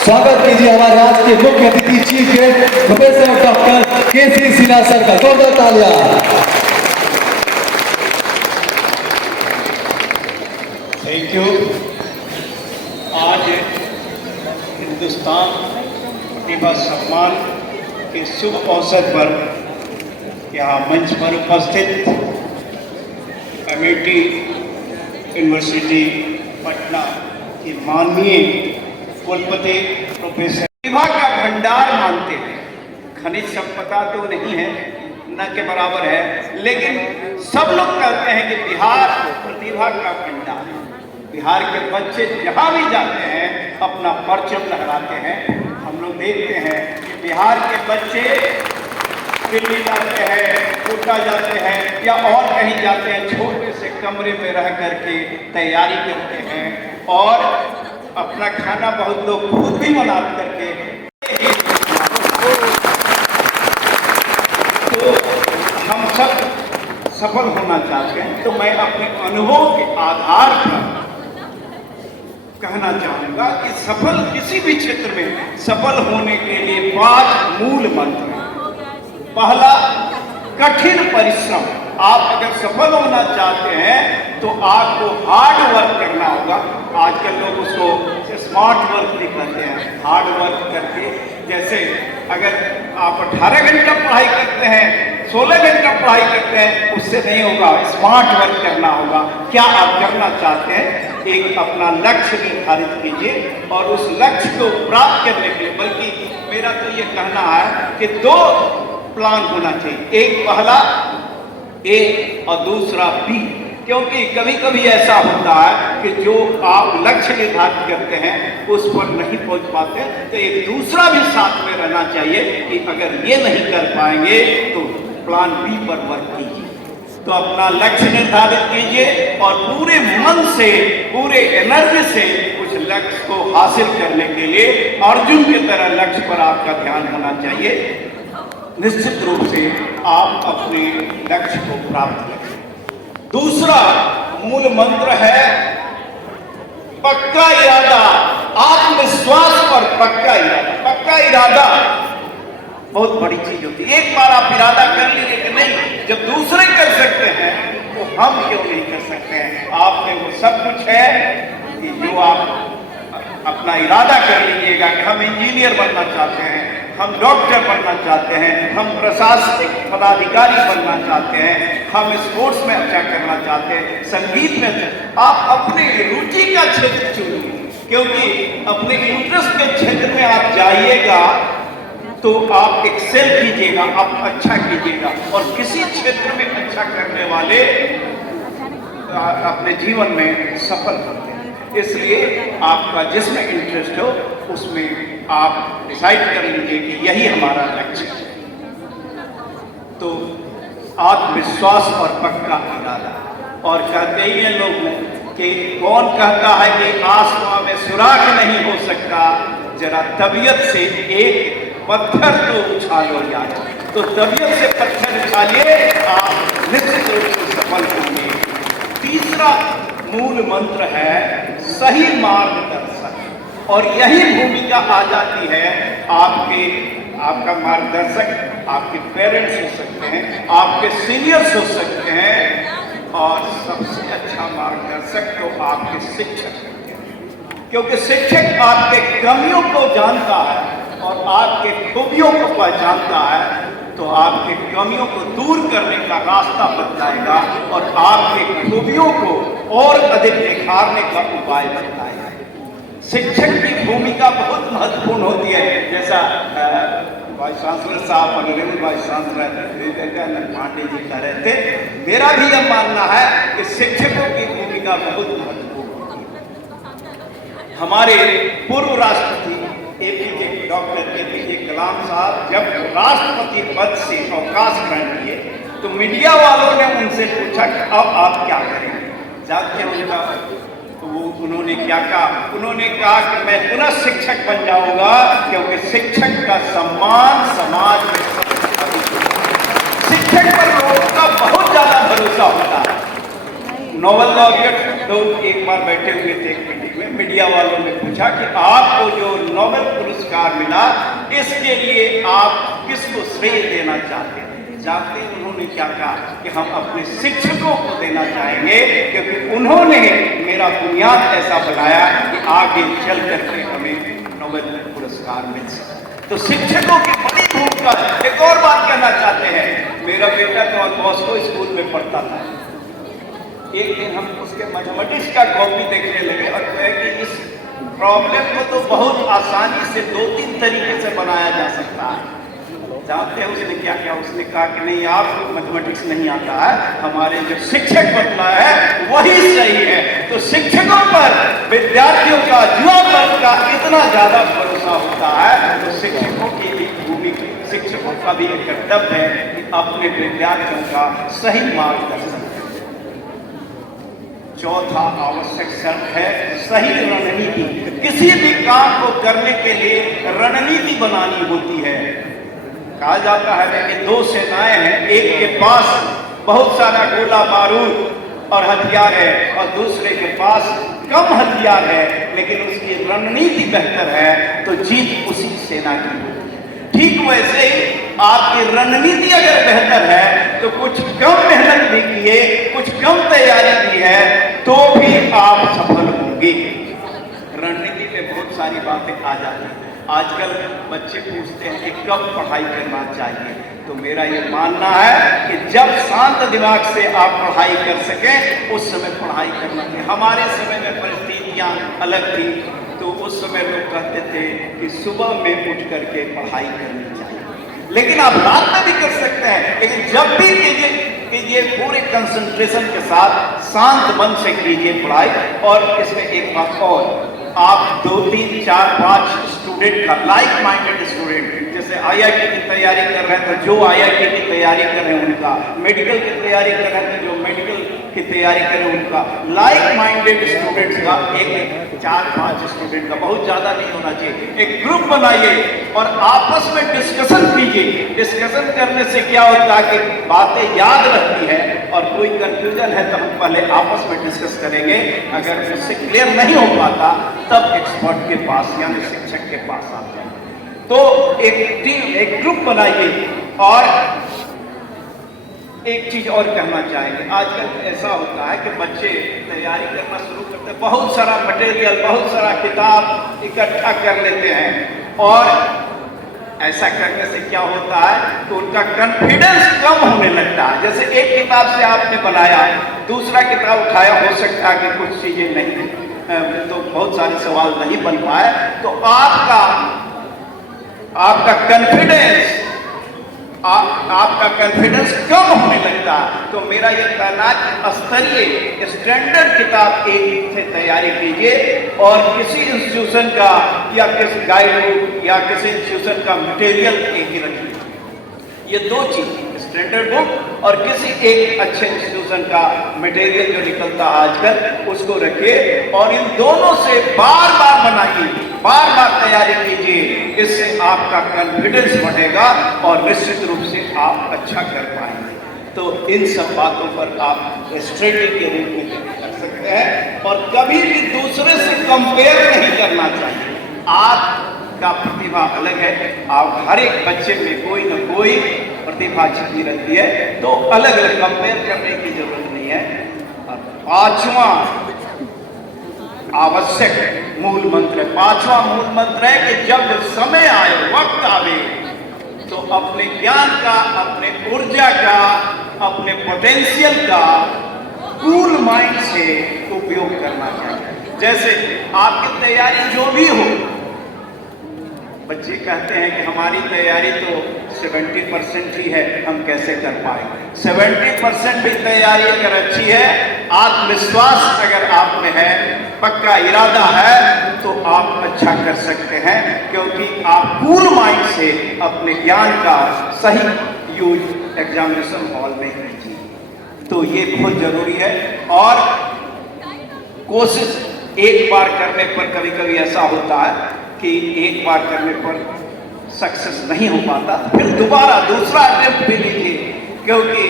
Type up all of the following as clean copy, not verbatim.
स्वागत कीजिए हमारे आज के मुख्य अतिथि चीफ गेस्ट प्रोफेसर डॉक्टर केसी सिन्हा सर का। जोरदार तालियां। Thank you. आज हिंदुस्तान प्रतिभा सम्मान के शुभ अवसर पर यहाँ मंच पर उपस्थित एमआईटी यूनिवर्सिटी पटना के माननीय कुलपति प्रोफेसर प्रतिभा का भंडार मानते हैं। खनिज संपदा तो नहीं है, न के बराबर है, लेकिन सब लोग कहते हैं कि बिहार प्रतिभा का भंडार है। बिहार के बच्चे जहाँ भी जाते हैं अपना परचम लहराते हैं। हम लोग देखते हैं कि बिहार के बच्चे दिल्ली जाते हैं, कोटा जाते हैं या और कहीं जाते हैं, छोटे से कमरे में रह करके तैयारी करते हैं और अपना खाना बहुत लोग खुद भी बना करके। तो हम सब सफल होना चाहते हैं, तो मैं अपने अनुभव के आधार पर कहना चाहूंगा कि सफल किसी भी क्षेत्र में सफल होने के लिए 5 मूल मंत्र हैं। पहला, कठिन परिश्रम। आप अगर सफल होना चाहते हैं तो आपको हार्ड वर्क करना होगा। आजकल लोग उसको स्मार्ट वर्क भी करते हैं, हार्ड वर्क करके। जैसे अगर आप 18 घंटा पढ़ाई करते हैं, 16 घंटा पढ़ाई करते हैं, उससे नहीं होगा, स्मार्ट वर्क करना होगा। क्या आप करना चाहते हैं? एक अपना लक्ष्य निर्धारित कीजिए और उस लक्ष्य को प्राप्त करने के लिए, बल्कि मेरा तो ये कहना है कि 2 प्लान होना चाहिए। एक पहला ए और दूसरा बी, क्योंकि कभी कभी ऐसा होता है कि जो आप लक्ष्य निर्धारित करते हैं उस पर नहीं पहुंच पाते, तो एक दूसरा भी साथ में रहना चाहिए कि अगर ये नहीं कर पाएंगे तो प्लान बी पर वर्क कीजिए। तो अपना लक्ष्य निर्धारित कीजिए और पूरे मन से, पूरे एनर्जी से उस लक्ष्य को हासिल करने के लिए अर्जुन की तरह लक्ष्य पर आपका ध्यान होना चाहिए। निश्चित रूप से आप अपने लक्ष्य को प्राप्त करें। दूसरा मूल मंत्र है पक्का इरादा, आत्मविश्वास और पक्का इरादा। पक्का इरादा बहुत बड़ी चीज होती है। एक बार आप इरादा कर लीजिए कि नहीं, जब दूसरे कर सकते हैं तो हम क्यों नहीं कर सकते हैं। आप में वो सब कुछ है कि जो आप अपना इरादा कर लीजिएगा कि हम इंजीनियर बनना चाहते हैं, हम डॉक्टर बनना चाहते हैं, हम प्रशासनिक पदाधिकारी बनना चाहते हैं, हम स्पोर्ट्स में अच्छा करना चाहते हैं, संगीत में अच्छा। आप अपने रुचि का क्षेत्र चुनिए, क्योंकि अपने इंटरेस्ट के क्षेत्र में आप जाइएगा तो आप एक्सेल कीजिएगा, आप अच्छा कीजिएगा। और किसी क्षेत्र में अच्छा करने वाले अपने जीवन में सफल होते हैं। इसलिए आपका जिसमें इंटरेस्ट हो उसमें आप डिसाइड कर लीजिए कि यही हमारा लक्ष्य है। तो आत्मविश्वास और पक्का इरादा। और कहते ही हैं लोग कि कौन कहता है कि आसमां में सुराख नहीं हो सकता, जरा तबीयत से एक पत्थर तो उछालो यार। तो तबीयत से पत्थर उछालिए, आप निश्चित रूप से सफल होंगे। तीसरा मूल मंत्र है सही मार्गदर्शक। और यही भूमिका आ जाती है आपका मार्गदर्शक आपके पेरेंट्स हो सकते हैं, आपके सीनियर्स हो सकते हैं, और सबसे अच्छा मार्गदर्शक तो आपके शिक्षक होते हैं। क्योंकि शिक्षक आपके कमियों को जानता है और आपके खूबियों को पहचानता है, तो आपके कमियों को दूर करने का रास्ता बताएगा और आपके खूबियों को और अधिक निखारने का उपाय बताएगा। शिक्षक की भूमिका बहुत महत्वपूर्ण होती है। जैसा वाइस चांसलर साहब, honourable vice chancellor Pandey ji कह रहे थे, मेरा भी यह मानना है कि शिक्षकों की भूमिका बहुत महत्वपूर्ण होती है। हमारे पूर्व राष्ट्रपति डॉक्टर APJ कलाम साहब जब राष्ट्रपति पद से अवकाश ग्रहण किए तो मीडिया वालों ने उनसे पूछा कि अब आप क्या करेंगे। जानते हैं उनका तो उन्होंने क्या कहा? उन्होंने कहा कि मैं पुनः शिक्षक बन जाऊंगा, क्योंकि शिक्षक का सम्मान समाज में सबसे अधिक। शिक्षक पर लोगों का बहुत ज्यादा भरोसा होता है। नोबेल लॉरियट तो एक बार बैठे हुए थे एक मीटिंग में, मीडिया वालों ने पूछा कि आपको जो नोबेल पुरस्कार मिला इसके लिए आप किसको श्रेय देना चाहते हैं? जानते हैं उन्होंने क्या कहा कि हम अपने शिक्षकों को देना चाहेंगे, क्योंकि उन्होंने मेरा बुनियाद ऐसा बनाया कि आगे चल करके हमें नोबेल पुरस्कार मिल सके। तो शिक्षकों की बड़ी भूमिका है। एक और बात कहना चाहते हैं, मेरा बेटा तो मॉस्को स्कूल में पढ़ता था। एक दिन हम उसके मैथमेटिक्स का कॉपी देखने लगे और कहे कि इस प्रॉब्लम को तो बहुत आसानी से 2-3 तरीके से बनाया जा सकता है। जानते हैं उसने क्या किया? उसने कहा कि नहीं, आपको मैथमेटिक्स नहीं आता है, हमारे जो शिक्षक बतलाया है वही सही है। तो शिक्षकों पर विद्यार्थियों का, युवा वर्ग का इतना ज्यादा भरोसा होता है, तो शिक्षकों की भी भूमिका, शिक्षकों का भी एक कर्तव्य है कि अपने विद्यार्थियों का सही मार्गदर्शन। चौथा आवश्यक शर्त है सही रणनीति। किसी भी काम को करने के लिए रणनीति बनानी होती है। कहा जाता है कि 2 सेनाएं हैं, एक के पास बहुत सारा गोला बारूद और हथियार है और दूसरे के पास कम हथियार है, लेकिन उसकी रणनीति बेहतर है तो जीत उसी सेना की होती है। ठीक वैसे ही आपकी रणनीति अगर बेहतर है तो कुछ कम मेहनत भी किए, कुछ कम तैयारी की है तो भी आप सफल होंगे। रणनीति में बहुत सारी बातें आ जाती हैं। आजकल बच्चे पूछते हैं कि कब पढ़ाई करना चाहिए, तो मेरा ये मानना है कि जब शांत दिमाग से आप पढ़ाई कर सकें उस समय पढ़ाई करना चाहिए। हमारे समय में परिस्थितियां अलग थी, तो उस समय लोग कहते थे कि सुबह में उठ करके पढ़ाई करनी चाहिए, लेकिन आप रात में भी कर सकते हैं, लेकिन जब भी कीजिए पूरे कंसंट्रेशन के साथ शांत मन से कीजिए पढ़ाई। और इसमें एक बात और, आप 2, 3, 4, 5 स्टूडेंट का, लाइक माइंडेड स्टूडेंट, जैसे आईआईटी की तैयारी कर रहे हैं तो जो आईआईटी की तैयारी कर रहे हैं उनका, मेडिकल की तैयारी कर रहे हैं तो जो मेडिकल की तैयारी कर रहे हैं उनका, लाइक माइंडेड स्टूडेंट्स का एक 4-5 स्टूडेंट का, बहुत ज्यादा नहीं होना चाहिए, एक ग्रुप बनाइए और आपस में डिस्कशन कीजिए। डिस्कशन करने से क्या होता है कि बातें याद रहती है और कोई कंफ्यूजन है तो हम पहले आपस में डिस्कस करेंगे, अगर उससे क्लियर नहीं हो पाता तब एक्सपर्ट के पास यानी शिक्षक के पास आप जाएं। तो एक टीम, एक ग्रुप बनाइए। और एक चीज और कहना चाहेंगे, आजकल ऐसा होता है कि बच्चे तैयारी करना शुरू करते हैं, बहुत सारा मटेरियल, बहुत सारा किताब इकट्ठा कर लेते हैं और ऐसा करने से क्या होता है तो उनका कॉन्फिडेंस कम होने लगता है। जैसे एक किताब से आपने बनाया, दूसरा किताब उठाया, हो सकता है कि कुछ चीजें नहीं, तो बहुत सारे सवाल नहीं बन पाए, तो आपका कॉन्फिडेंस कम होने लगता है। तो मेरा ये कहना है कि स्तरीय स्टैंडर्ड किताब एक से तैयारी कीजिए और किसी इंस्टीट्यूशन का या किसी गाइड बुक या किसी इंस्टीट्यूशन का मटेरियल एक ही रखिए। ये 2 चीज, स्टैंडर्ड बुक और किसी एक अच्छे इंस्टीट्यूशन का मटेरियल जो निकलता है आजकल उसको रखिए और इन दोनों से बार बार बनाइए, बार बार तैयारी कीजिए। इससे आपका कॉन्फिडेंस बढ़ेगा और निश्चित रूप से आप अच्छा कर पाएंगे। तो इन सब बातों पर आप स्ट्रेटजी के रूप में कर सकते हैं और कभी भी दूसरे से कंपेयर नहीं करना चाहिए। आपका प्रतिभा अलग है, आप हर एक बच्चे में कोई न कोई प्रतिभा छिपी रहती है, तो अलग अलग कंपेयर करने की जरूरत नहीं है। और 5वां आवश्यक मूल मंत्र, 5वां मूल मंत्र है कि जब समय आए, वक्त आवे, तो अपने ज्ञान का, अपने ऊर्जा का, अपने पोटेंशियल का कूल माइंड से उपयोग करना चाहिए। जैसे आपकी तैयारी जो भी हो, बच्चे कहते हैं कि हमारी तैयारी तो 70% ही है, हम कैसे कर पाएंगे। 70% भी तैयारी अगर अच्छी है, आत्मविश्वास अगर आप में है, पक्का इरादा है, तो आप अच्छा कर सकते हैं, क्योंकि आप कूल माइंड से अपने ज्ञान का सही यूज एग्जामिनेशन हॉल में कीजिए। तो ये बहुत जरूरी है। और कोशिश एक बार करने पर, कभी कभी ऐसा होता है कि एक बार करने पर सक्सेस नहीं हो पाता, फिर दोबारा दूसरा अटेम्प्ट भी लीजिए, क्योंकि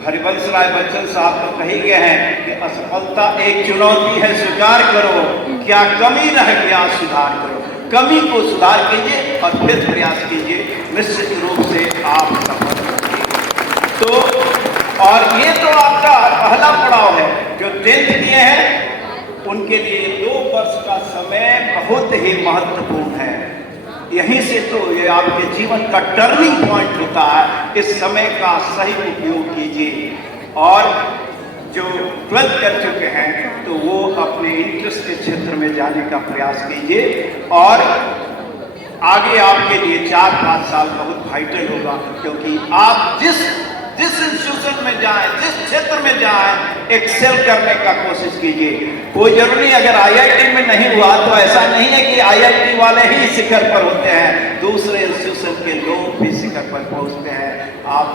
हरिवंश राय बच्चन साहब तो कही गए हैं कि असफलता एक चुनौती है, स्वीकार करो, क्या कमी रह गया सुधार करो, कमी को सुधार कीजिए और फिर प्रयास कीजिए, निश्चित रूप से आप सफल होंगे। तो और ये तो आपका पहला पड़ाव है। जो 10th किए हैं उनके लिए 2 वर्ष का समय बहुत ही महत्वपूर्ण है। यहीं से तो ये आपके जीवन का टर्निंग पॉइंट होता है। इस समय का सही उपयोग कीजिए और जो 12th कर चुके हैं तो वो अपने इंटरेस्ट के क्षेत्र में जाने का प्रयास कीजिए और आगे आपके लिए 4-5 साल बहुत वाइटल होगा, क्योंकि आप जिस इंस्टीट्यूशन में जाएं, जिस क्षेत्र में जाएं, एक्सेल करने का कोशिश कीजिए। कोई जरूरी अगर आईआईटी में नहीं हुआ तो ऐसा नहीं है कि आईआईटी वाले ही शिखर पर होते हैं, दूसरे इंस्टीट्यूशन के लोग भी शिखर पर पहुंचते हैं। आप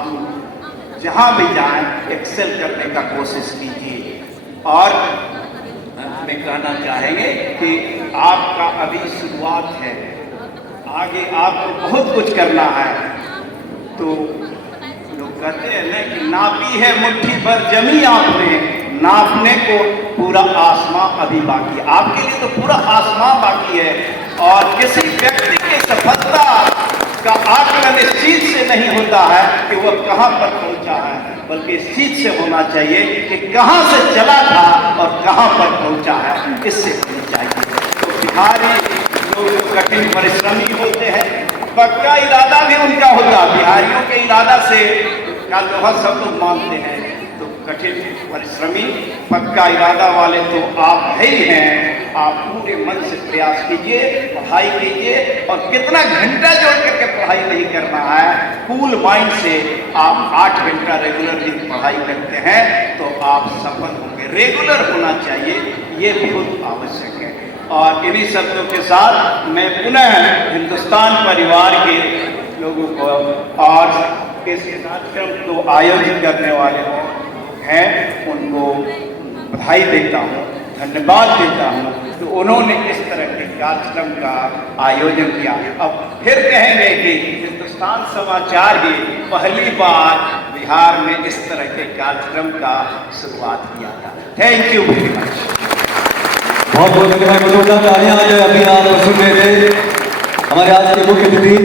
जहां भी जाएं एक्सेल करने का कोशिश कीजिए। और हमें कहना चाहेंगे कि आपका अभी शुरुआत है, आगे आपको बहुत कुछ करना है। तो लोग कहते हैं ना कि नापी है मुट्ठी भर जमी आपने, नापने को पूरा आसमां अभी बाकी है। आपके लिए तो पूरा आसमां बाकी है। और किसी व्यक्ति की सफलता का आकलन इस चीज से नहीं होता है कि वह कहां पर पहुंचा है, बल्कि इस चीज से होना चाहिए कि कहां से चला था और कहां पर पहुंचा है, इससे होनी चाहिए। तो बिहारी लोग कठिन परिश्रमी होते हैं, पक्का इरादा भी उनका होगा। बिहारियों के इरादा से का लोहा सब लोग मानते हैं। तो कठिन परिश्रमी पक्का इरादा वाले तो आप ही हैं। आप पूरे मन से प्रयास कीजिए, पढ़ाई कीजिए और कितना घंटा जोड़ करके पढ़ाई नहीं करना है, कूल माइंड से आप 8 घंटा रेगुलर दिन पढ़ाई करते हैं तो आप सफल होंगे। रेगुलर होना चाहिए, ये बहुत आवश्यक है। और इन्हीं शब्दों के साथ मैं पुनः हिंदुस्तान परिवार के लोगों को और इस कार्यक्रम को आयोजित करने वाले हैं उनको बधाई देता हूँ, धन्यवाद देता हूँ कि उन्होंने इस तरह के कार्यक्रम का आयोजन किया। अब फिर कहेंगे कि हिंदुस्तान समाचार ही पहली बार बिहार में इस तरह के कार्यक्रम का शुरुआत किया था। Thank you very much. बहुत बहुत धन्यवाद। तालियां अभी आप सुन रहे थे हमारे आज के मुख्य अतिथि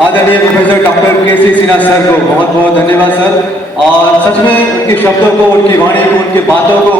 आदरणीय professor doctor KC. Sinha sir को बहुत बहुत धन्यवाद सर। और सच में उनके शब्दों को, उनकी वाणी को, उनकी बातों को